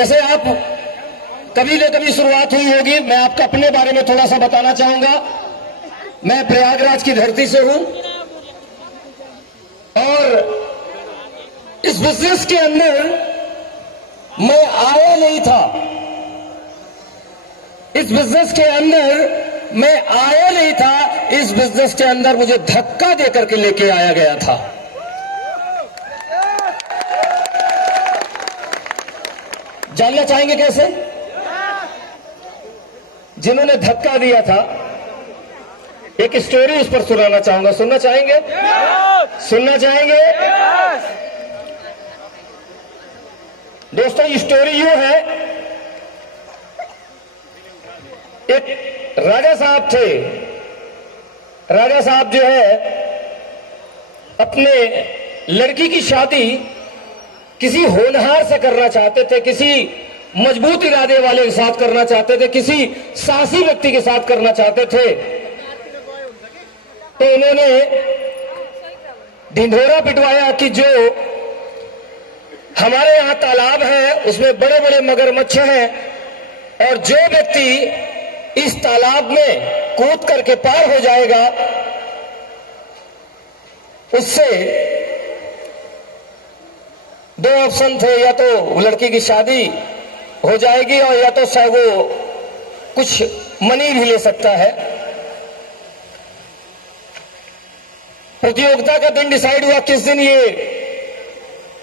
जैसे आप कभी न कभी शुरुआत हुई होगी, मैं आपको अपने बारे में थोड़ा सा बताना चाहूंगा। मैं प्रयागराज की धरती से हूं और इस बिजनेस के अंदर मैं आया नहीं था। इस बिजनेस के अंदर मैं आया नहीं था। इस बिजनेस के अंदर मुझे धक्का देकर के लेके आया गया था। जानना चाहेंगे कैसे? जिन्होंने धक्का दिया था, एक स्टोरी उस पर सुनाना चाहूंगा। सुनना चाहेंगे? सुनना चाहेंगे? दोस्तों, ये स्टोरी यूं है, एक राजा साहब थे। राजा साहब जो है अपने लड़की की शादी किसी होनहार से करना चाहते थे, किसी मजबूत इरादे वाले के साथ करना चाहते थे, किसी साहसी व्यक्ति के साथ करना चाहते थे। तो उन्होंने ढिंढोरा पिटवाया कि जो हमारे यहां तालाब है उसमें बड़े बड़े मगरमच्छ हैं और जो व्यक्ति इस तालाब में कूद करके पार हो जाएगा उससे दो ऑप्शन थे, या तो लड़की की शादी हो जाएगी और या तो शायद वो कुछ मनी भी ले सकता है। प्रतियोगिता का दिन डिसाइड हुआ किस दिन ये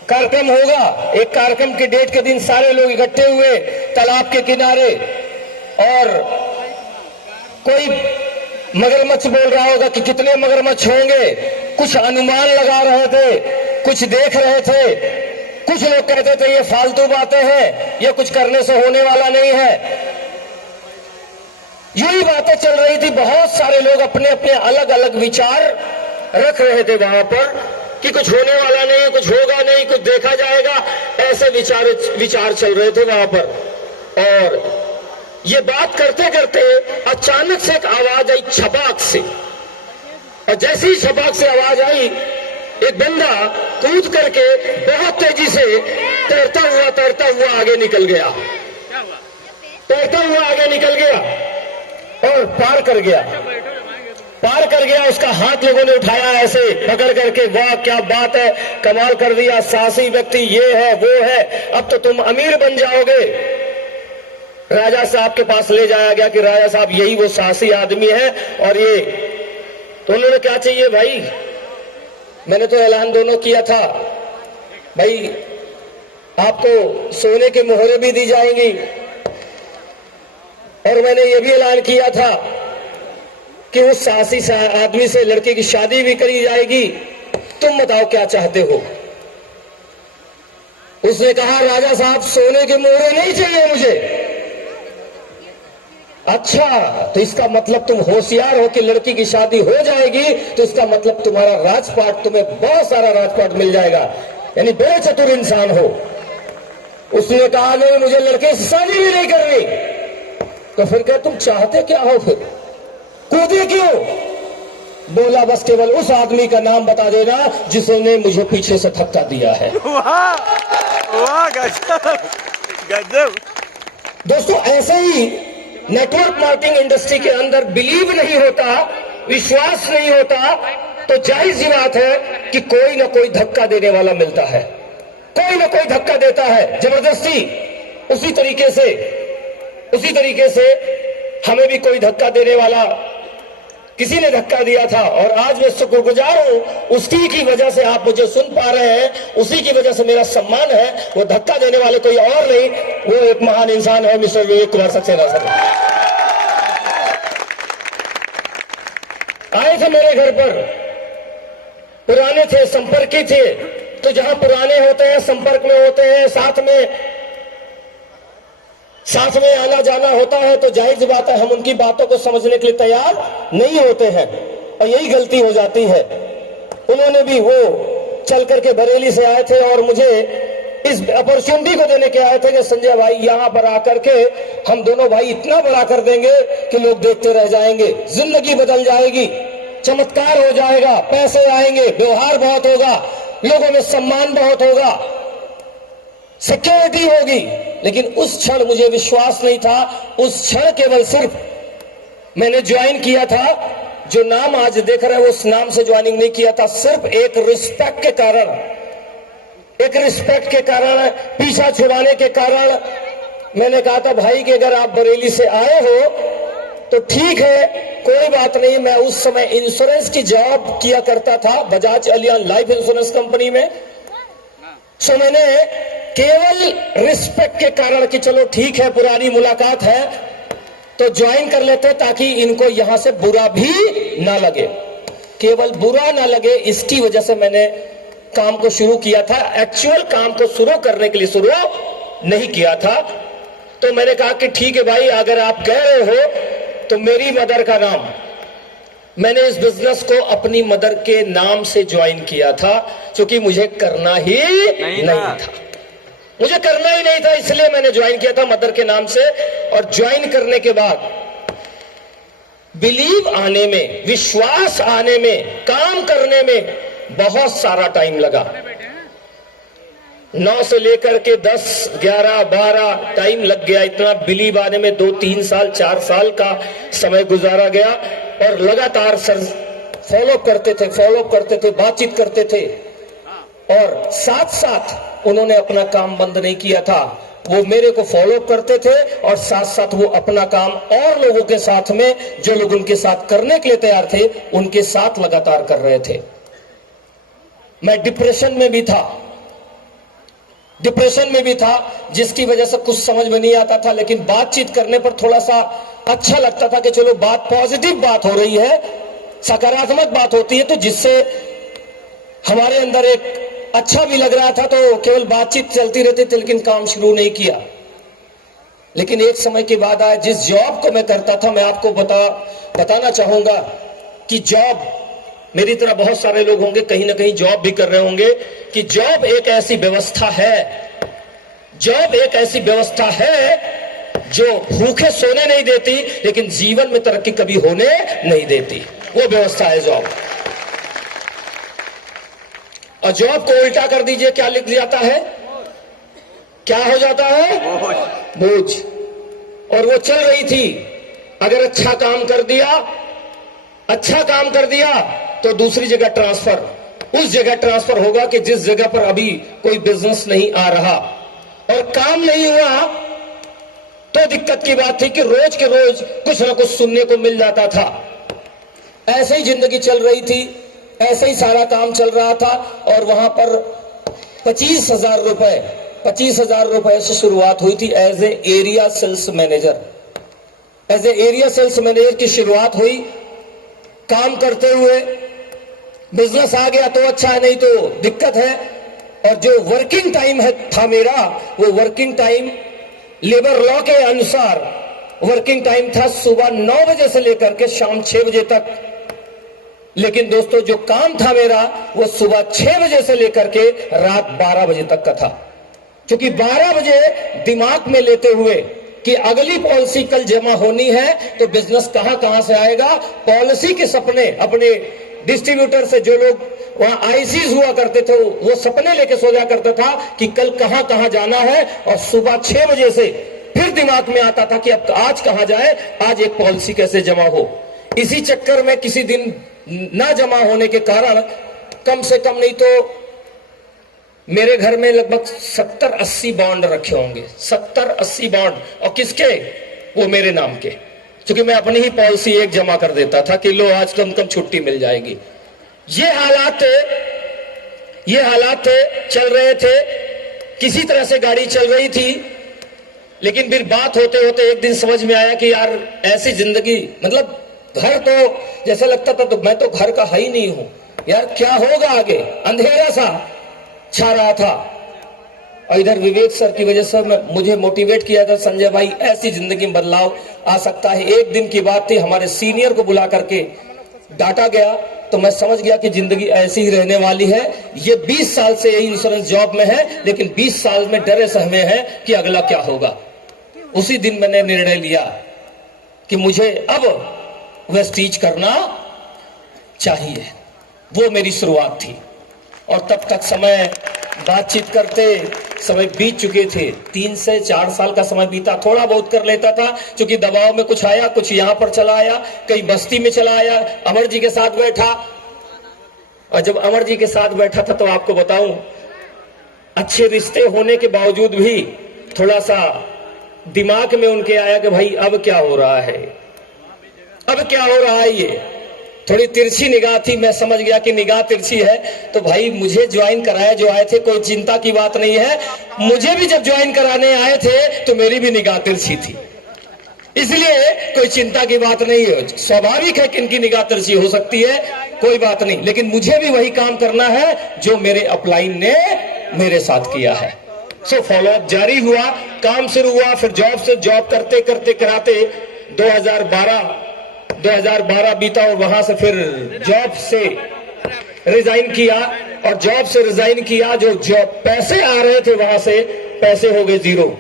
कार्यक्रम होगा। एक कार्यक्रम के डेट के दिन सारे लोग इकट्ठे हुए तालाब के किनारे और कोई मगरमच्छ बोल रहा होगा कि कितने मगरमच्छ होंगे। कुछ अनुमान लगा रहे थे, कुछ देख रहे थे, कुछ लोग कहते थे ये फालतू बातें हैं, ये कुछ करने से होने वाला नहीं है। यही बातें चल रही थी। बहुत सारे लोग अपने अपने अलग अलग विचार रख रहे थे वहां पर कि कुछ होने वाला नहीं है, कुछ होगा नहीं, कुछ देखा जाएगा, ऐसे विचार चल रहे थे वहां पर। और ये बात करते करते अचानक से एक आवाज आई छपाक से, और जैसी ही छपाक से आवाज आई एक बंदा कूद करके बहुत तेजी से तैरता हुआ आगे निकल गया। तैरता हुआ आगे निकल गया और पार कर गया। उसका हाथ लोगों ने उठाया ऐसे पकड़ करके, वाह क्या बात है, कमाल कर दिया, साहसी व्यक्ति, ये है वो है, अब तो तुम अमीर बन जाओगे। राजा साहब के पास ले जाया गया कि राजा साहब यही वो साहसी आदमी है। और ये तो उन्होंने क्या चाहिए भाई, मैंने तो ऐलान दोनों किया था भाई आपको सोने के मोहरे भी दी जाएंगी, और मैंने ये भी ऐलान किया था कि उस साहसी आदमी से लड़के की शादी भी करी जाएगी। तुम बताओ क्या चाहते हो? उसने कहा राजा साहब सोने के मोहरे नहीं चाहिए मुझे। अच्छा, तो इसका मतलब तुम होशियार हो कि लड़की की शादी हो जाएगी, तो इसका मतलब तुम्हारा राजपाट, तुम्हें बहुत सारा राजपाट मिल जाएगा, यानी बड़े चतुर इंसान हो। उसने कहा नहीं, मुझे लड़के से शादी भी नहीं करनी। तो फिर क्या तुम चाहते क्या हो? फिर कूदे क्यों? बोला बस केवल उस आदमी का नाम बता देना जिसने मुझे पीछे से धक्का दिया है। वाह वाह, गजब गजब। दोस्तों, ऐसे ही नेटवर्क मार्केटिंग इंडस्ट्री के अंदर बिलीव नहीं होता, विश्वास नहीं होता, तो जाहिर सी बात है कि कोई ना कोई धक्का देने वाला मिलता है, कोई ना कोई धक्का देता है जबरदस्ती। उसी तरीके से हमें भी कोई धक्का देने वाला किसी ने धक्का दिया था, और आज मैं शुक्रगुजार हूं उसी की वजह से आप मुझे सुन पा रहे हैं, उसी की वजह से मेरा सम्मान है। वो धक्का देने वाले कोई और नहीं, वो एक महान इंसान है, मिस्टर विवेक कुमार सक्सेना सर। आए थे मेरे घर पर, पुराने थे, संपर्की थे, तो जहां पुराने होते हैं, संपर्क में होते हैं, साथ में आना जाना होता है, तो जाहिर सी बात है हम उनकी बातों को समझने के लिए तैयार नहीं होते हैं, और यही गलती हो जाती है। उन्होंने भी, वो चल करके बरेली से आए थे और मुझे इस अपॉर्चुनिटी को देने के आए थे कि संजय भाई यहां पर आकर के हम दोनों भाई इतना बड़ा कर देंगे कि लोग देखते रह जाएंगे, जिंदगी बदल जाएगी, चमत्कार हो जाएगा, पैसे आएंगे, व्यवहार बहुत होगा, लोगों में सम्मान बहुत होगा। सिक्योरिटी होगी, लेकिन उस क्षण मुझे विश्वास नहीं था। उस क्षण केवल सिर्फ मैंने ज्वाइन किया था, जो नाम आज देख रहे हैं उस नाम से ज्वाइनिंग नहीं किया था, सिर्फ एक रिस्पेक्ट के कारण, एक रिस्पेक्ट के कारण, पीछा छुड़ाने के कारण मैंने कहा था भाई कि अगर आप बरेली से आए हो तो ठीक है, कोई बात नहीं। मैं उस समय इंश्योरेंस की जॉब किया करता था Bajaj Allianz life insurance company में। सो मैंने केवल रिस्पेक्ट के कारण कि चलो ठीक है, पुरानी मुलाकात है तो ज्वाइन कर लेते, ताकि इनको यहां से बुरा भी ना लगे, केवल बुरा ना लगे, इसकी वजह से मैंने काम को शुरू किया था। एक्चुअल काम को शुरू करने के लिए शुरू नहीं किया था। तो मैंने कहा कि ठीक है भाई, अगर आप कह रहे हो तो मेरी मदर का नाम, मैंने इस बिजनेस को अपनी मदर के नाम से ज्वाइन किया था, क्योंकि मुझे करना ही नहीं था, मुझे करना ही नहीं था, इसलिए मैंने ज्वाइन किया था मदर के नाम से। और ज्वाइन करने के बाद बिलीव आने में, विश्वास आने में, काम करने में बहुत सारा टाइम लगा। 9 से लेकर के 10, 11, 12 टाइम लग गया। इतना बिलीव आने में 2, 3 साल, 4 साल का समय गुजारा गया। और लगातार सर फॉलो करते थे, बातचीत करते थे, और साथ साथ उन्होंने अपना काम बंद नहीं किया था। वो मेरे को फॉलो करते थे और साथ साथ वो अपना काम और लोगों के साथ में, जो लोग उनके साथ करने के लिए तैयार थे, उनके साथ लगातार कर रहे थे। मैं डिप्रेशन में भी था, जिसकी वजह से कुछ समझ में नहीं आता था, लेकिन बातचीत करने पर थोड़ा सा अच्छा लगता था कि चलो बात, पॉजिटिव बात हो रही है, सकारात्मक बात होती है, तो जिससे हमारे अंदर एक अच्छा भी लग रहा था। तो केवल बातचीत चलती रहती थी, लेकिन काम शुरू नहीं किया। लेकिन एक समय के बाद आया, जिस जॉब को मैं करता था, मैं आपको बताना चाहूंगा कि जॉब, मेरी तरह बहुत सारे लोग होंगे कहीं ना कहीं जॉब भी कर रहे होंगे, कि जॉब एक ऐसी व्यवस्था है जो भूखे सोने नहीं देती, लेकिन जीवन में तरक्की कभी होने नहीं देती। वो व्यवस्था है जॉब। और जॉब को उल्टा कर दीजिए, क्या लिख जाता है, क्या हो जाता है, बोझ। और वो चल रही थी, अगर अच्छा काम कर दिया तो दूसरी जगह ट्रांसफर, उस जगह ट्रांसफर होगा कि जिस जगह पर अभी कोई बिजनेस नहीं आ रहा, और काम नहीं हुआ तो दिक्कत की बात थी कि रोज के रोज कुछ ना कुछ सुनने को मिल जाता था। ऐसे ही जिंदगी चल रही थी, ऐसे ही सारा काम चल रहा था। और वहां पर 25,000 रुपए से शुरुआत हुई थी as a area sales manager. As a area sales manager की शुरुआत हुई। काम करते हुए बिजनेस आ गया तो अच्छा है, नहीं तो दिक्कत है। और जो वर्किंग टाइम था मेरा, वो वर्किंग टाइम लेबर लॉ के अनुसार वर्किंग टाइम था सुबह 9 बजे से लेकर के शाम 6 बजे तक। लेकिन दोस्तों, जो काम था मेरा, वो सुबह 6 बजे से लेकर के रात 12 बजे तक का था। क्योंकि 12 बजे दिमाग में लेते हुए कि अगली पॉलिसी कल जमा होनी है, तो बिजनेस कहां से आएगा। पॉलिसी के सपने अपने डिस्ट्रीब्यूटर से, जो लोग वहां आईसीज हुआ करते थे, वो सपने लेके सो जा करता था कि कल कहां जाना है। और सुबह 6 बजे से फिर दिमाग में आता था कि अब आज कहां जाए, आज एक पॉलिसी कैसे जमा हो। इसी चक्कर में किसी दिन ना जमा होने के कारण कम से कम नहीं तो मेरे घर में लगभग 70-80 बॉन्ड रखे होंगे, 70-80 बॉन्ड। और किसके, वो मेरे नाम के, क्योंकि मैं अपनी ही पॉलिसी एक जमा कर देता था कि लो आज कम छुट्टी मिल जाएगी। ये हालात चल रहे थे, किसी तरह से गाड़ी चल रही थी। लेकिन फिर बात होते होते एक दिन समझ में आया कि यार ऐसी जिंदगी, मतलब घर तो जैसा लगता था तो मैं तो घर का है ही नहीं हूं यार, क्या होगा आगे, अंधेरा सा छा रहा था। और इधर विवेक सर की वजह से मुझे मोटिवेट किया था, संजय भाई ऐसी जिंदगी में बदलाव आ सकता है। एक दिन की बात थी, हमारे सीनियर को बुला करके डांटा गया, तो मैं समझ गया कि जिंदगी ऐसी ही रहने वाली है। ये 20 साल से यही इंश्योरेंस जॉब में है, लेकिन 20 साल में डरे सहमे हैं कि अगला क्या होगा। उसी दिन मैंने निर्णय लिया कि मुझे अब वेस्टीज करना चाहिए। वो मेरी शुरुआत थी। और तब तक समय बातचीत करते समय बीत चुके थे। 3 से 4 साल का समय बीता। थोड़ा बहुत कर लेता था क्योंकि दबाव में कुछ आया, कुछ यहां पर चला आया, कहीं बस्ती में चला आया, अमर जी के साथ बैठा। और जब अमर जी के साथ बैठा था तो आपको बताऊं, अच्छे रिश्ते होने के बावजूद भी थोड़ा सा दिमाग में उनके आया कि भाई अब क्या हो रहा है, अब क्या हो रहा है। ये थोड़ी तिरछी निगाह थी। मैं समझ गया कि निगाह तिरछी है तो भाई मुझे ज्वाइन कराया जो आए थे, कोई चिंता की बात नहीं है। मुझे भी जब ज्वाइन कराने आए थे तो मेरी भी निगाह तिरछी थी, इसलिए कोई चिंता की बात नहीं है। स्वाभाविक है कि इनकी निगाह तिरछी हो सकती है, कोई बात नहीं, लेकिन मुझे भी वही काम करना है जो मेरे अपलाइन ने मेरे साथ किया है। सो फॉलोअप जारी हुआ, काम शुरू हुआ। फिर जॉब करते करते कराते 2012 बीता और वहां से फिर जॉब से रिजाइन किया। और जॉब से रिजाइन किया, जो जॉब पैसे आ रहे थे वहां से पैसे हो गए जीरो।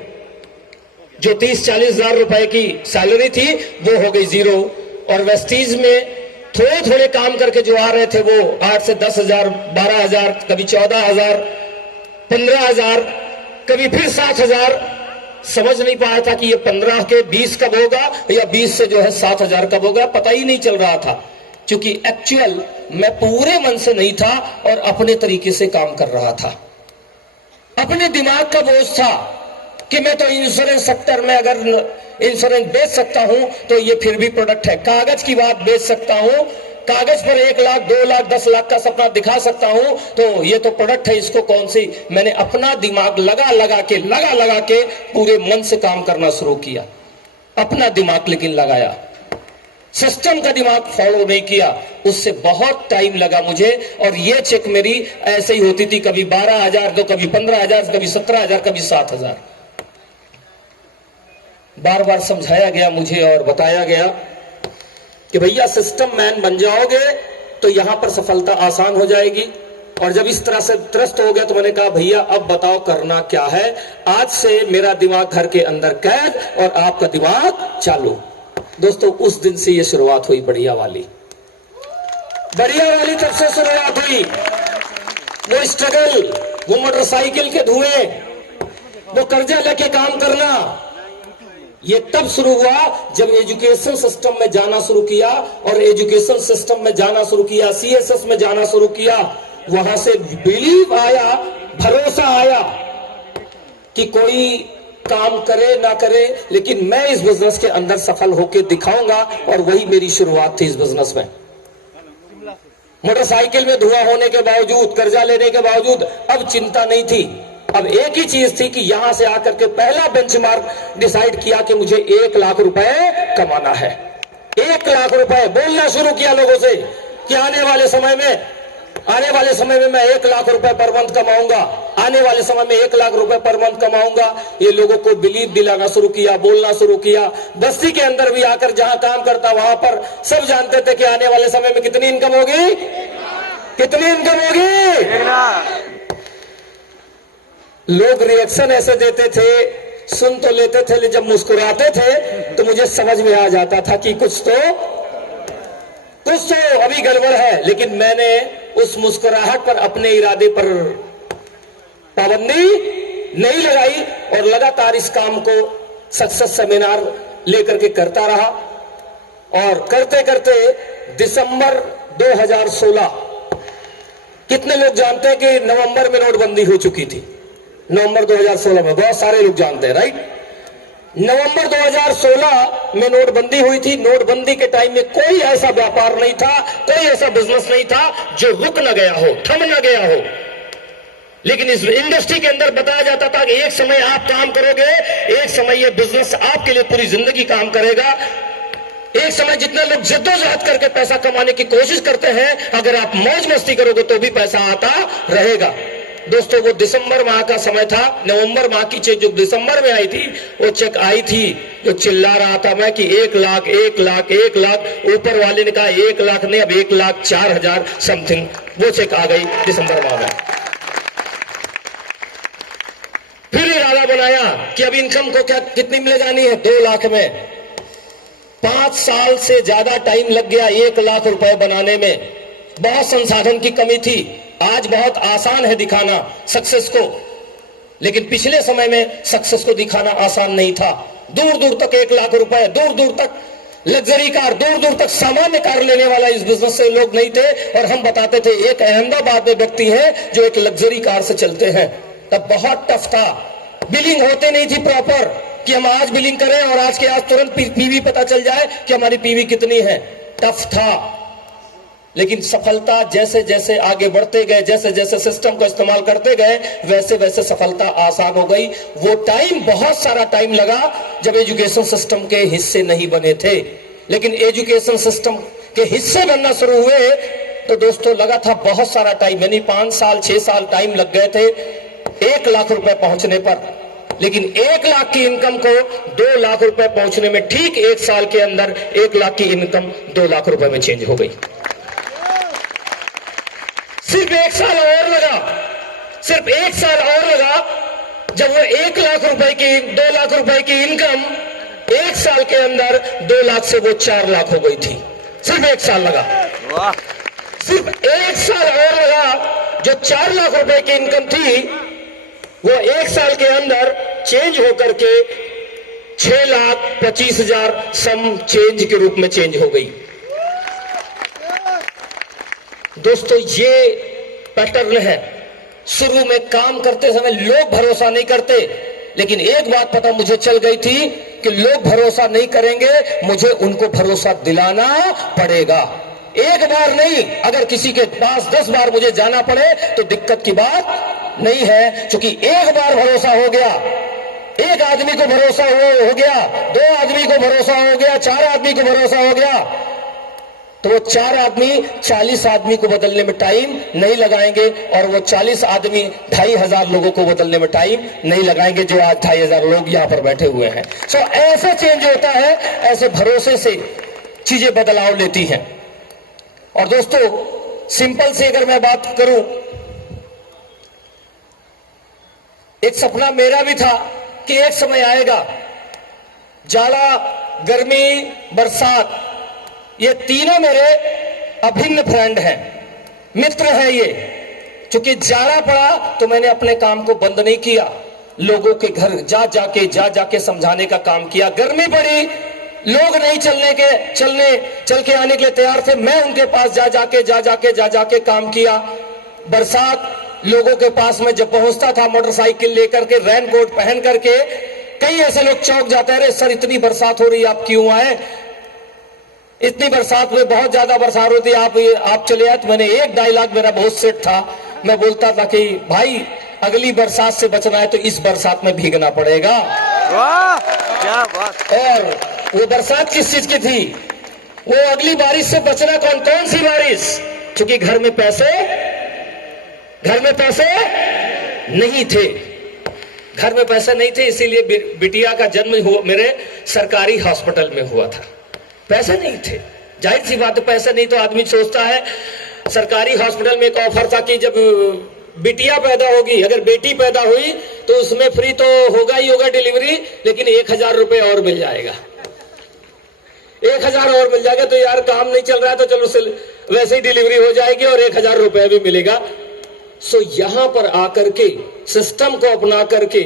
जो 30-40 हजार रुपए की सैलरी थी वो हो गई जीरो। और वेस्टीज में थोड़े थोड़े काम करके जो आ रहे थे वो 8 से 10 हजार, 12 हजार, कभी 14 हजार, 15 हजार, कभी फिर 7 हजार। समझ नहीं पाया था कि ये 15 के 20 कब होगा या 20 से जो है 7 हजार कब होगा, पता ही नहीं चल रहा था। क्योंकि एक्चुअल मैं पूरे मन से नहीं था और अपने तरीके से काम कर रहा था। अपने दिमाग का बोझ था कि मैं तो इंश्योरेंस सेक्टर में अगर इंश्योरेंस बेच सकता हूं तो ये फिर भी प्रोडक्ट है। कागज की बात बेच सकता हूं, कागज पर 1 लाख, 2 लाख, 10 लाख का सपना दिखा सकता हूं तो ये तो प्रोडक्ट है, इसको कौन सी। मैंने अपना दिमाग लगा लगा के पूरे मन से काम करना शुरू किया। अपना दिमाग लेकिन लगाया, सिस्टम का दिमाग फॉलो नहीं किया। उससे बहुत टाइम लगा मुझे। और ये चेक मेरी ऐसे ही होती थी, कभी 12,000 दो, कभी 15,000, कभी 17,000, कभी 7,000। बार बार समझाया गया मुझे और बताया गया कि भैया सिस्टम मैन बन जाओगे तो यहां पर सफलता आसान हो जाएगी। और जब इस तरह से त्रस्त हो गया तो मैंने कहा भैया अब बताओ करना क्या है। आज से मेरा दिमाग घर के अंदर कैद और आपका दिमाग चालू। दोस्तों उस दिन से ये शुरुआत हुई बढ़िया वाली तब से शुरुआत हुई। वो स्ट्रगल, वो मोटरसाइकिल के धुएं, वो कर्जा लेके काम करना, ये तब शुरू हुआ जब एजुकेशन सिस्टम में जाना शुरू किया। और एजुकेशन सिस्टम में जाना शुरू किया, सीएसएस में जाना शुरू किया। वहां से बिलीव आया, भरोसा आया कि कोई काम करे ना करे लेकिन मैं इस बिजनेस के अंदर सफल होकर दिखाऊंगा। और वही मेरी शुरुआत थी इस बिजनेस में। मोटरसाइकिल में धुआं होने के बावजूद, कर्जा लेने के बावजूद अब चिंता नहीं थी। अब एक ही चीज थी कि यहां से आकर के पहला बेंचमार्क डिसाइड किया कि मुझे 1 लाख रुपए कमाना है। 1 लाख रुपए बोलना शुरू किया लोगों से कि आने वाले समय में मैं 1 लाख रुपए पर मंथ कमाऊंगा, आने वाले समय में 1 लाख रुपए पर मंथ कमाऊंगा। ये लोगों को बिलीव दिलाना शुरू किया, बोलना शुरू किया। बस्ती के अंदर भी आकर जहां काम करता वहां पर सब जानते थे कि आने वाले समय में कितनी इनकम होगी, कितनी इनकम होगी। लोग रिएक्शन ऐसे देते थे, सुन तो लेते थे, लेकिन जब मुस्कुराते थे तो मुझे समझ में आ जाता था कि कुछ तो अभी गड़बड़ है। लेकिन मैंने उस मुस्कुराहट पर, अपने इरादे पर पाबंदी नहीं लगाई और लगातार इस काम को सक्सेस सेमिनार लेकर के करता रहा। और करते करते दिसंबर 2016, कितने लोग जानते हैं कि नवंबर में नोटबंदी हो चुकी थी। नवंबर 2016 में बहुत सारे लोग जानते हैं, राइट। नवंबर 2016 में नोटबंदी हुई थी। नोटबंदी के टाइम में कोई ऐसा व्यापार नहीं था, कोई ऐसा बिजनेस नहीं था जो रुक न गया हो, थम न गया हो। लेकिन इस इंडस्ट्री के अंदर बताया जाता था कि एक समय आप काम करोगे, एक समय ये बिजनेस आपके लिए पूरी जिंदगी काम करेगा। एक समय जितने लोग जद्दोजहद करके पैसा कमाने की कोशिश करते हैं, अगर आप मौज मस्ती करोगे तो भी पैसा आता रहेगा। दोस्तों वो दिसंबर माह का समय था। नवंबर माह की चेक जो दिसंबर में आई थी, वो चेक आई थी जो चिल्ला रहा था मैं कि 1 लाख 1 लाख 1 लाख। ऊपर वाले ने कहा 1 लाख नहीं, अब 1,04,000 समथिंग वो चेक आ गई दिसंबर माह में। फिर इरादा बनाया कि अब इनकम को क्या कितनी मिले जानी है, 2 लाख में। 5 साल से ज्यादा टाइम लग गया 1 लाख रुपए बनाने में। बहुत संसाधन की कमी थी। आज बहुत आसान है दिखाना सक्सेस को, लेकिन पिछले समय में सक्सेस को दिखाना आसान नहीं था। दूर दूर तक 1 लाख रुपए, दूर दूर तक लग्जरी कार, दूर दूर तक सामान्य कार लेने वाला इस बिजनेस से लोग नहीं थे। और हम बताते थे एक अहमदाबाद में व्यक्ति है जो एक लग्जरी कार से चलते हैं। तब बहुत टफ था, बिलिंग होते नहीं थी प्रॉपर कि हम आज बिलिंग करें और आज के आज तुरंत पीवी पता चल जाए कि हमारी पीवी कितनी है। टफ था, लेकिन सफलता जैसे जैसे आगे बढ़ते गए, जैसे जैसे सिस्टम को इस्तेमाल करते गए, वैसे वैसे सफलता आसान हो गई। वो टाइम, बहुत सारा टाइम लगा जब एजुकेशन सिस्टम के हिस्से नहीं बने थे, लेकिन एजुकेशन सिस्टम के हिस्से बनना शुरू हुए तो दोस्तों लगा था बहुत सारा टाइम, यानी 5 साल 6 साल टाइम लग गए थे 1 लाख रुपए पहुंचने पर। लेकिन 1 लाख की इनकम को 2 लाख रुपए पहुंचने में ठीक 1 साल के अंदर 1 लाख की इनकम 2 लाख रुपए में चेंज हो गई। सिर्फ 1 साल और लगा, सिर्फ 1 साल और लगा, जब वो 1 लाख रुपए की 2 लाख रुपए की इनकम 1 साल के अंदर 2 लाख से वो 4 लाख हो गई थी। सिर्फ 1 साल लगा, वाह, सिर्फ 1 साल और लगा। जो 4 लाख रुपए की इनकम थी वो 1 साल के अंदर चेंज होकर के 6,25,000 सम चेंज के रूप में चेंज हो गई। दोस्तों ये पैटर्न है। शुरू में काम करते समय लोग भरोसा नहीं करते, लेकिन एक बात पता मुझे चल गई थी कि लोग भरोसा नहीं करेंगे, मुझे उनको भरोसा दिलाना पड़ेगा। एक बार नहीं, अगर किसी के पास 10 बार मुझे जाना पड़े तो दिक्कत की बात नहीं है, क्योंकि एक बार भरोसा हो गया, एक आदमी को भरोसा हो गया, 2 आदमी को भरोसा हो गया, 4 आदमी को भरोसा हो गया, तो वो 4 आदमी 40 आदमी को बदलने में टाइम नहीं लगाएंगे, और वो 40 आदमी 2,500 लोगों को बदलने में टाइम नहीं लगाएंगे, जो आज 2,500 लोग यहां पर बैठे हुए हैं। सो ऐसे चेंज होता है, ऐसे भरोसे से चीजें बदलाव लेती हैं। और दोस्तों सिंपल से अगर मैं बात करूं, एक सपना मेरा भी था कि एक समय आएगा, जाड़ा, गर्मी, बरसात, ये तीनों मेरे अभिन्न फ्रेंड हैं, मित्र हैं ये। चूंकि जाड़ा पड़ा तो मैंने अपने काम को बंद नहीं किया, लोगों के घर जा जाके समझाने का काम किया। गर्मी पड़ी, लोग नहीं चल के आने के लिए तैयार थे, मैं उनके पास जा जाके काम किया। बरसात, लोगों के पास में जब पहुंचता था मोटरसाइकिल लेकर के, रेनकोट पहन करके, कई ऐसे लोग चौंक जाते हैं, अरे सर इतनी बरसात हो रही है, आप क्यों आए? इतनी बरसात में, बहुत ज्यादा बरसात होती है, आप चले आए। तो मैंने एक डायलॉग मेरा बहुत सेट था, मैं बोलता था कि भाई अगली बरसात से बचना है तो इस बरसात में भीगना पड़ेगा। वाह, क्या बात। और वो बरसात किस चीज की थी? वो अगली बारिश से बचना, कौन सी बारिश? क्योंकि घर में पैसे नहीं थे, घर में पैसे नहीं थे, इसीलिए बिटिया का जन्म मेरे सरकारी हॉस्पिटल में हुआ था। पैसे नहीं थे, जाहिर सी बात है, पैसे नहीं तो आदमी सोचता है। सरकारी हॉस्पिटल में एक ऑफर था कि जब बिटिया पैदा होगी, अगर बेटी पैदा हुई तो उसमें फ्री तो होगा ही होगा डिलीवरी, लेकिन 1,000 रुपए और मिल जाएगा। 1,000 और मिल जाएगा, तो यार काम नहीं चल रहा है तो चलो वैसे ही डिलीवरी हो जाएगी और 1,000 रुपए भी मिलेगा। सो यहां पर आकर के सिस्टम को अपना करके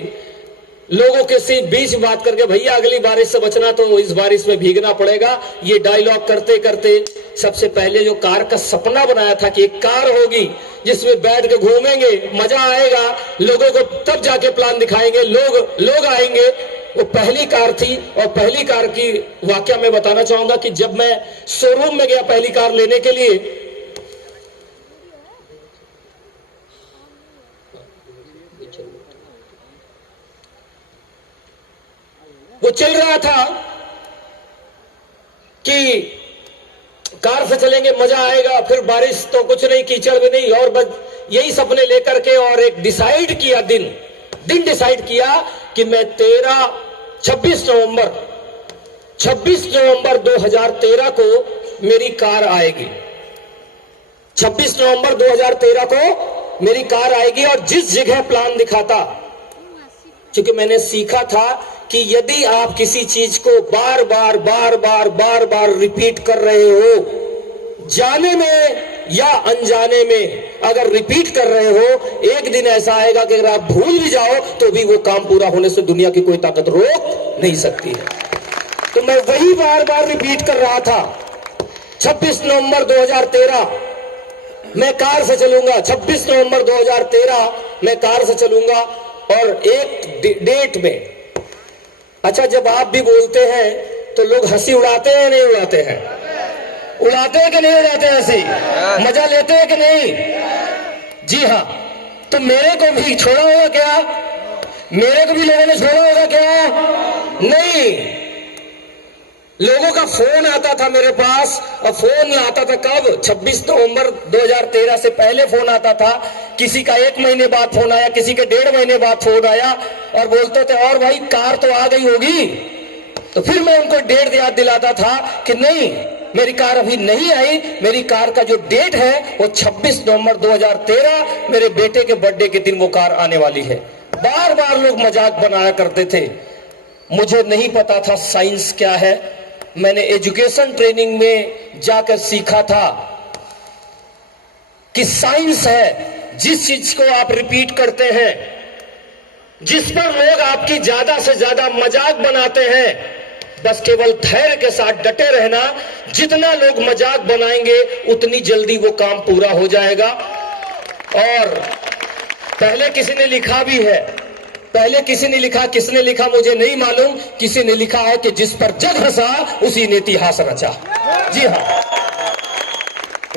लोगों के बीच बात करके, भैया अगली बारिश से बचना तो इस बारिश में भीगना पड़ेगा, ये डायलॉग करते करते सबसे पहले जो कार का सपना बनाया था कि एक कार होगी जिसमें बैठ के घूमेंगे, मजा आएगा, लोगों को तब जाके प्लान दिखाएंगे, लोग आएंगे, वो पहली कार थी। और पहली कार की वाकया मैं बताना चाहूंगा कि जब मैं शोरूम में गया पहली कार लेने के लिए, वो चल रहा था कि कार से चलेंगे, मजा आएगा, फिर बारिश तो कुछ नहीं, कीचड़ भी नहीं, और बस यही सपने लेकर के, और एक डिसाइड किया दिन डिसाइड किया कि मैं 26 नवंबर 2013 को मेरी कार आएगी। 26 नवंबर 2013 को मेरी कार आएगी, और जिस जगह प्लान दिखाता, क्योंकि मैंने सीखा था कि यदि आप किसी चीज को बार बार रिपीट कर रहे हो, जाने में या अनजाने में, अगर रिपीट कर रहे हो, एक दिन ऐसा आएगा कि अगर आप भूल भी जाओ तो भी वो काम पूरा होने से दुनिया की कोई ताकत रोक नहीं सकती है। तो मैं वही बार बार रिपीट कर रहा था। 26 नवंबर 2013 मैं कार से चलूंगा, 26 नवंबर 2013 मैं कार से चलूंगा। और एक डेट में, अच्छा जब आप भी बोलते हैं तो लोग हंसी उड़ाते हैं नहीं उड़ाते हैं? उड़ाते हैं कि नहीं उड़ाते हंसी? मजा लेते हैं कि नहीं? जी हाँ। तो मेरे को भी छोड़ा होगा क्या? मेरे को भी लोगों ने छोड़ा होगा क्या? नहीं। लोगों का फोन आता था मेरे पास, और फोन आता था कब? 26 नवंबर 2013 से पहले फोन आता था। किसी का 1 महीने बाद फोन आया, किसी के 1.5 महीने बाद फोन आया, और बोलते थे और भाई कार तो आ गई होगी। तो फिर मैं उनको डेट याद दिलाता था कि नहीं, मेरी कार अभी नहीं आई। मेरी कार का जो डेट है वो 26 नवंबर 2013, मेरे बेटे के बर्थडे के दिन वो कार आने वाली है। बार बार लोग मजाक बनाया करते थे। मुझे नहीं पता था साइंस क्या है। मैंने एजुकेशन ट्रेनिंग में जाकर सीखा था कि साइंस है जिस चीज को आप रिपीट करते हैं, जिस पर लोग आपकी ज्यादा से ज्यादा मजाक बनाते हैं, बस केवल धैर्य के साथ डटे रहना। जितना लोग मजाक बनाएंगे उतनी जल्दी वो काम पूरा हो जाएगा। और पहले किसी ने लिखा भी है, पहले किसी ने लिखा, किसने लिखा मुझे नहीं मालूम, किसी ने लिखा है कि जिस पर जग हंसा उसी ने इतिहास रचा। जी हाँ,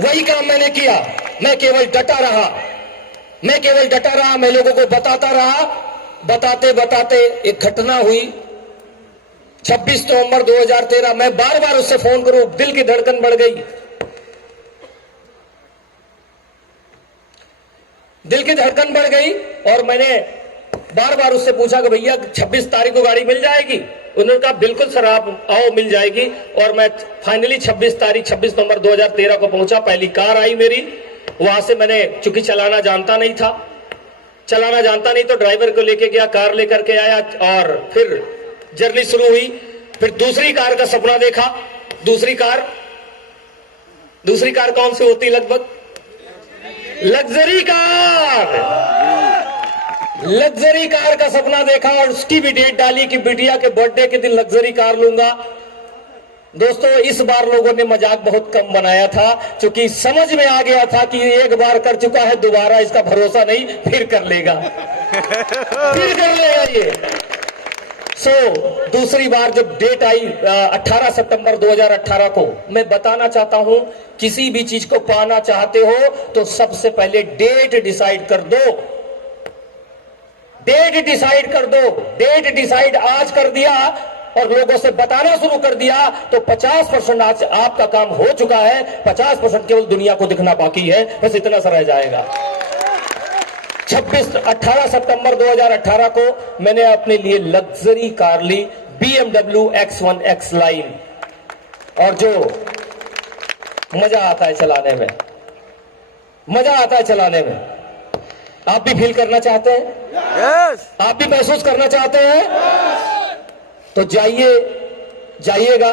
वही काम मैंने किया। मैं केवल डटा रहा, मैं केवल डटा रहा, मैं लोगों को बताता रहा। बताते बताते एक घटना हुई 26 नवंबर 2013। मैं बार बार उससे फोन करूं, दिल की धड़कन बढ़ गई, दिल की धड़कन बढ़ गई। और मैंने बार बार उससे पूछा कि भैया 26 तारीख को गाड़ी मिल जाएगी? उन्होंने कहा बिल्कुल सर, आप आओ मिल जाएगी। और मैं फाइनली 26 नवंबर 2013 को पहुंचा। पहली कार आई मेरी। वहां से मैंने, चूंकि चलाना जानता नहीं था, चलाना जानता नहीं तो ड्राइवर को लेके गया, कार लेकर के आया और फिर जर्नी शुरू हुई। फिर दूसरी कार का सपना देखा। दूसरी कार कौन सी होती? लगभग लग्जरी कार का सपना देखा और उसकी भी डेट डाली कि बिटिया के बर्थडे के दिन लग्जरी कार लूंगा। दोस्तों, इस बार लोगों ने मजाक बहुत कम बनाया था, क्योंकि समझ में आ गया था कि एक बार कर चुका है, दोबारा इसका भरोसा नहीं, फिर कर लेगा फिर कर लेगा ये। दूसरी बार जब डेट आई 18 सितंबर 2018 को, मैं बताना चाहता हूं, किसी भी चीज को पाना चाहते हो तो सबसे पहले डेट डिसाइड कर दो। डेट डिसाइड कर दो। डेट डिसाइड आज कर दिया और लोगों से बताना शुरू कर दिया तो 50% आज आपका काम हो चुका है। 50% केवल दुनिया को दिखना बाकी है, बस इतना सा रह जाएगा। 18 सितंबर 2018 को मैंने अपने लिए लग्जरी कार ली, BMW X1 X लाइन। और जो मजा आता है चलाने में, मजा आता है चलाने में। आप भी फील करना चाहते हैं? यस। आप भी महसूस करना चाहते हैं? तो जाइएगा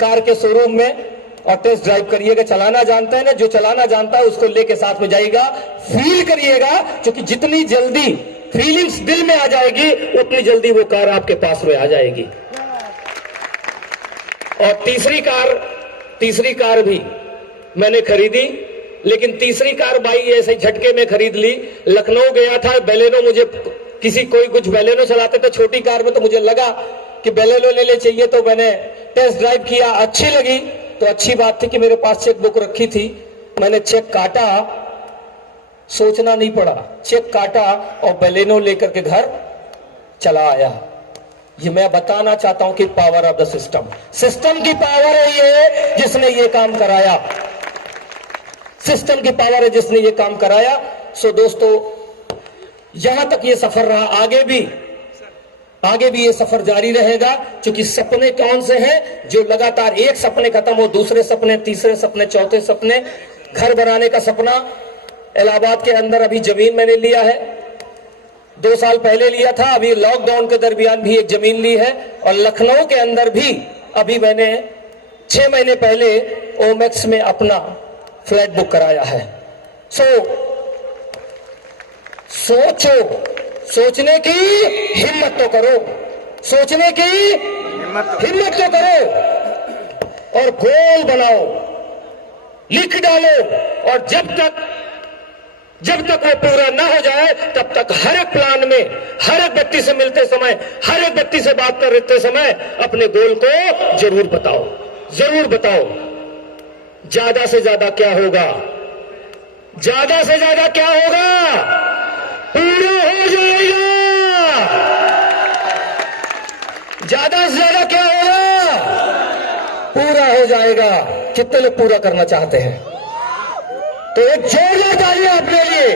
कार के शोरूम में और टेस्ट ड्राइव करिएगा। चलाना जानता है ना, जो चलाना जानता है उसको लेके साथ में जाइएगा, फील करिएगा, क्योंकि जितनी जल्दी फीलिंग्स दिल में आ जाएगी उतनी जल्दी वो कार आपके पास में आ जाएगी। और तीसरी कार भी मैंने खरीदी, लेकिन तीसरी कार भाई ऐसे झटके में खरीद ली। लखनऊ गया था, बेलेनो, मुझे कोई कुछ बेलेनो चलाते थे छोटी कार में, तो मुझे लगा कि बेलेनो ले चाहिए, तो मैंने टेस्ट ड्राइव किया, अच्छी लगी। तो अच्छी बात थी कि मेरे पास चेक बुक रखी थी, मैंने चेक काटा, सोचना नहीं पड़ा, चेक काटा और बेलेनो लेकर के घर चला आया। ये मैं बताना चाहता हूं कि पावर ऑफ द सिस्टम की पावर है ये जिसने ये काम कराया। सिस्टम की पावर है जिसने ये काम कराया। सो दोस्तों, यहां तक ये सफर रहा, आगे भी ये सफर जारी रहेगा, क्योंकि सपने कौन से हैं? जो लगातार एक सपने खत्म हो, दूसरे सपने, तीसरे सपने, चौथे सपने। घर बनाने का सपना, इलाहाबाद के अंदर अभी जमीन मैंने लिया है, 2 साल पहले लिया था, अभी लॉकडाउन के दरमियान भी एक जमीन ली है। और लखनऊ के अंदर भी अभी मैंने 6 महीने पहले ओमेक्स में अपना फ्लैट बुक कराया है। सोचो, सोचने की हिम्मत तो करो, सोचने की हिम्मत तो करो और गोल बनाओ, लिख डालो। और जब तक वो पूरा ना हो जाए तब तक हर एक प्लान में, हर एक व्यक्ति से मिलते समय, हर एक व्यक्ति से बात करते समय अपने गोल को जरूर बताओ, जरूर बताओ। ज्यादा से ज्यादा क्या होगा, ज्यादा से ज्यादा क्या होगा, पूरा हो जाएगा। ज्यादा से ज्यादा क्या होगा, पूरा हो जाएगा। कितने लोग पूरा करना चाहते हैं? तो एक जोरदार तालियां अपने लिए।